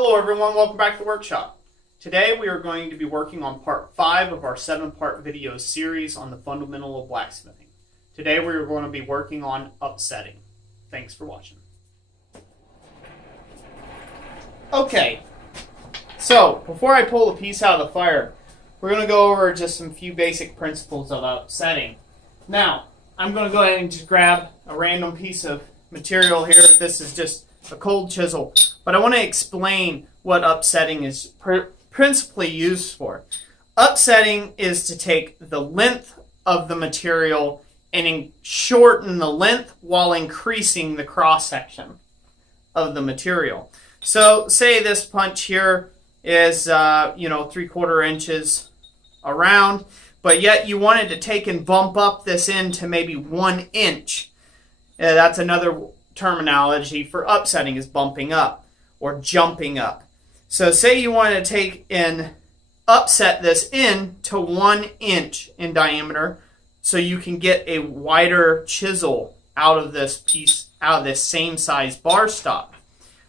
Hello everyone, welcome back to the workshop. Today we are going to be working on part 5 of our 7-part video series on the fundamental of blacksmithing. Today we are going to be working on upsetting. Thanks for watching. Okay, so before I pull the piece out of the fire, we're going to go over just some few basic principles of upsetting. Now, I'm going to go ahead and just grab a random piece of material here. This is just a cold chisel. But I want to explain what upsetting is principally used for. Upsetting is to take the length of the material and shorten the length while increasing the cross-section of the material. So say this punch here is 3/4 inches around, but yet you wanted to take and bump up this end to maybe 1 inch. That's another terminology for upsetting, is bumping up or jumping up. So say you want to take and upset this end to 1 inch in diameter so you can get a wider chisel out of this piece, out of this same size bar stock.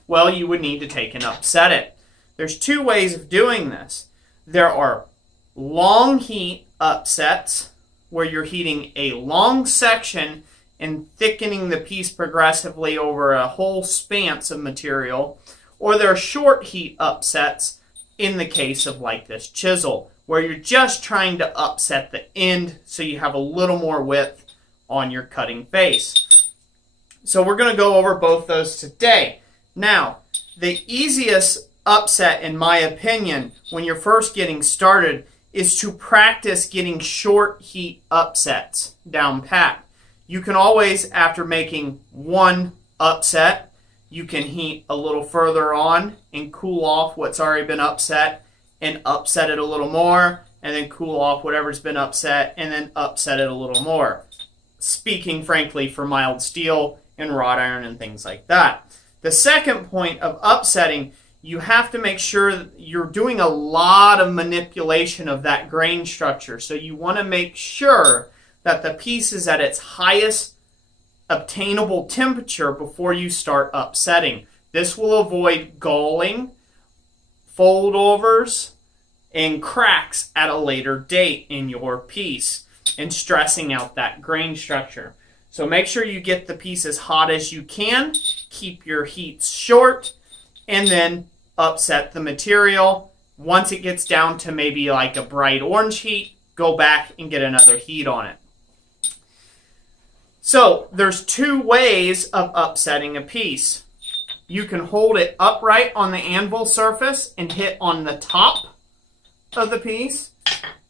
Well, you would need to take and upset it. There's 2 ways of doing this. There are long heat upsets, where you're heating a long section and thickening the piece progressively over a whole span of material, or there are short heat upsets in the case of like this chisel, where you're just trying to upset the end so you have a little more width on your cutting face. So we're going to go over both those today. Now, the easiest upset, in my opinion, when you're first getting started, is to practice getting short heat upsets down pat. You can always, after making one upset, you can heat a little further on and cool off what's already been upset and upset it a little more, and then cool off whatever's been upset and then upset it a little more. Speaking frankly for mild steel and wrought iron and things like that. The second point of upsetting, you have to make sure that you're doing a lot of manipulation of that grain structure. So you want to make sure that the piece is at its highest obtainable temperature before you start upsetting. This will avoid galling, fold overs, and cracks at a later date in your piece and stressing out that grain structure. So make sure you get the piece as hot as you can, keep your heats short, and then upset the material. Once it gets down to maybe like a bright orange heat, go back and get another heat on it. So there's 2 ways of upsetting a piece. You can hold it upright on the anvil surface and hit on the top of the piece.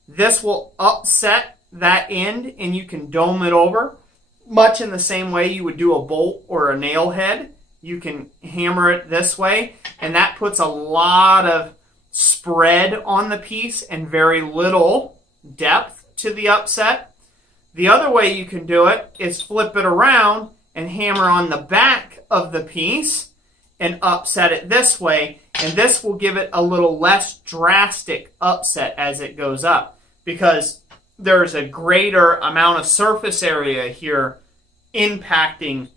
This will upset that end and you can dome it over, much in the same way you would do a bolt or a nail head. You can hammer it this way, and that puts a lot of spread on the piece and very little depth to the upset. The other way you can do it is flip it around and hammer on the back of the piece and upset it this way, and this will give it a little less drastic upset as it goes up, because there's a greater amount of surface area here impacting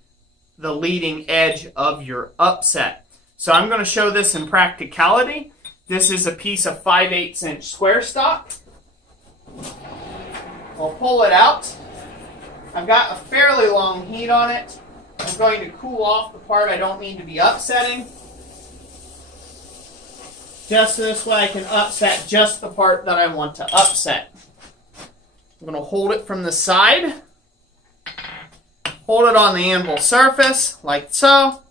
the leading edge of your upset. So I'm going to show this in practicality. This is a piece of 5/8 inch square stock. I'll pull it out. I've got a fairly long heat on it. I'm going to cool off the part I don't need to be upsetting. Just this way I can upset just the part that I want to upset. I'm going to hold it from the side. Hold it on the anvil surface, like so.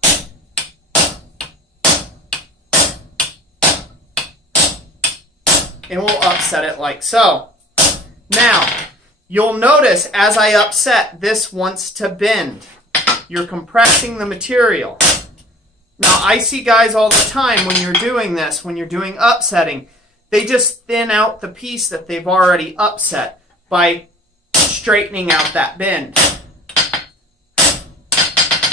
And we'll upset it like so. Now, you'll notice as I upset, this wants to bend. You're compressing the material. Now, I see guys all the time when you're doing this, when you're doing upsetting, they just thin out the piece that they've already upset by straightening out that bend.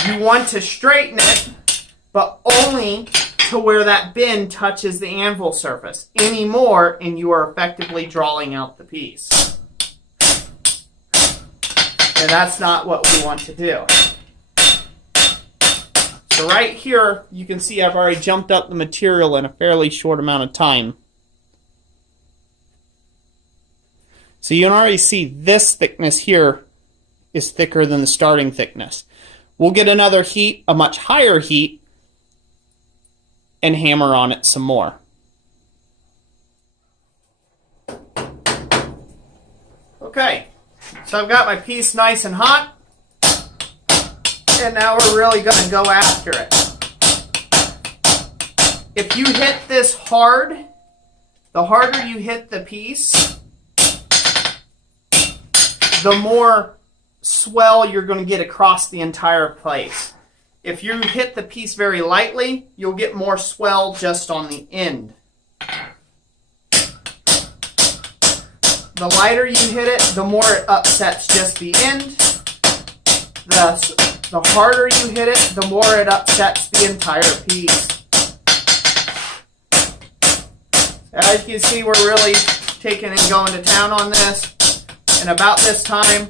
You want to straighten it, but only to where that bend touches the anvil surface. Any more, and you are effectively drawing out the piece. And that's not what we want to do. So right here, you can see I've already jumped up the material in a fairly short amount of time. So you can already see this thickness here is thicker than the starting thickness. We'll get another heat, a much higher heat, and hammer on it some more. Okay, so I've got my piece nice and hot, and now we're really going to go after it. If you hit this hard, the harder you hit the piece, the more swell you're going to get across the entire place. If you hit the piece very lightly, you'll get more swell just on the end. The lighter you hit it, the more it upsets just the end. The harder you hit it, the more it upsets the entire piece. As you can see, we're really taking and going to town on this. And about this time,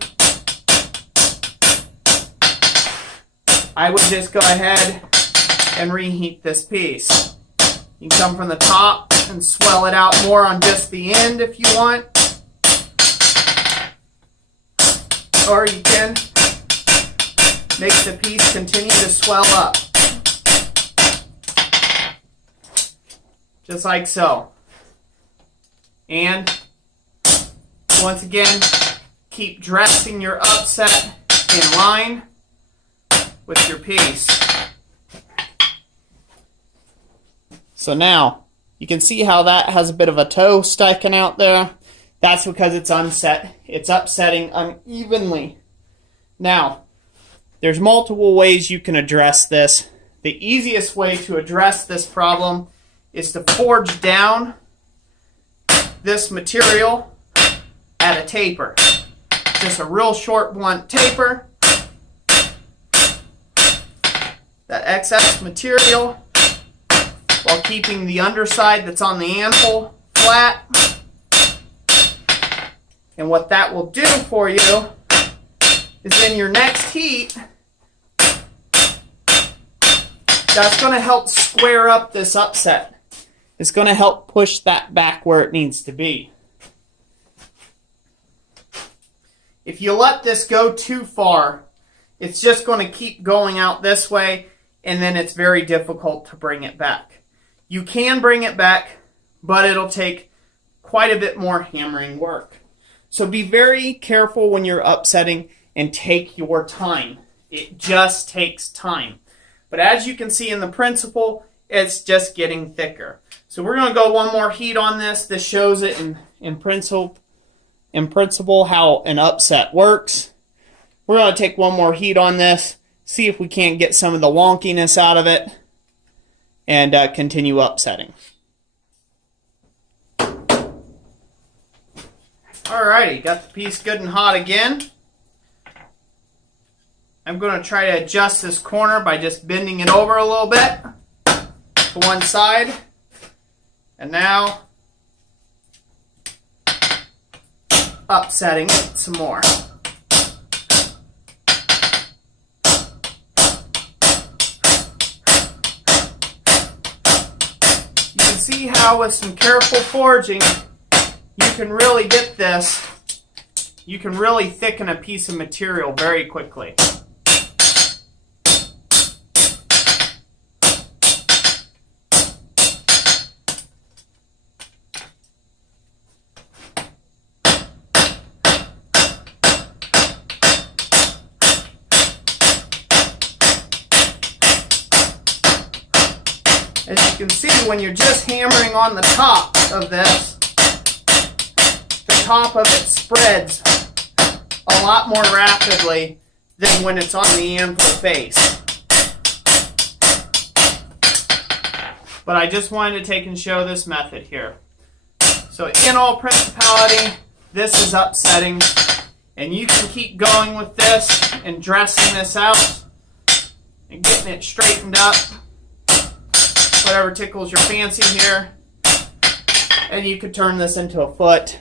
I would just go ahead and reheat this piece. You can come from the top and swell it out more on just the end if you want. Or you can make the piece continue to swell up. Just like so. And once again, keep dressing your upset in line with your piece. So now, you can see how that has a bit of a toe sticking out there. That's because it's unset. It's upsetting unevenly. Now, there's multiple ways you can address this. The easiest way to address this problem is to forge down this material at a taper. Just a real short blunt taper. That excess material while keeping the underside that's on the anvil flat. And what that will do for you is in your next heat, that's going to help square up this upset. It's going to help push that back where it needs to be. If you let this go too far, it's just going to keep going out this way, and then it's very difficult to bring it back. You can bring it back, but it'll take quite a bit more hammering work. So be very careful when you're upsetting and take your time. It just takes time. But as you can see in the principle, it's just getting thicker. So we're going to go one more heat on this. This shows it in principle how an upset works. We're going to take one more heat on this, see if we can't get some of the wonkiness out of it, and continue upsetting. Alrighty, got the piece good and hot again. I'm going to try to adjust this corner by just bending it over a little bit to one side. And now, upsetting it some more. You can see how with some careful forging, you can really get this, you can really thicken a piece of material very quickly. As you can see, when you're just hammering on the top of this, the top of it spreads a lot more rapidly than when it's on the anvil face. But I just wanted to take and show this method here. So in all principality, this is upsetting, and you can keep going with this and dressing this out and getting it straightened up. Whatever tickles your fancy here. And you could turn this into a foot.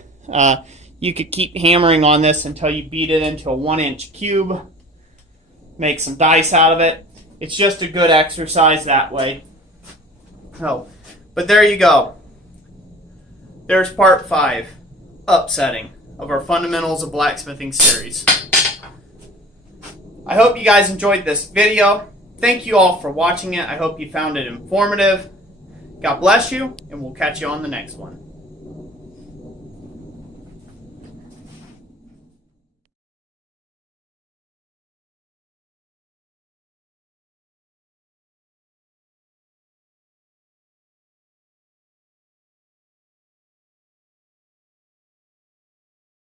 You could keep hammering on this until you beat it into a 1-inch cube. Make some dice out of it. It's just a good exercise that way. Oh, but there you go. There's part 5, upsetting, of our Fundamentals of Blacksmithing series. I hope you guys enjoyed this video. Thank you all for watching it. I hope you found it informative. God bless you, and we'll catch you on the next one.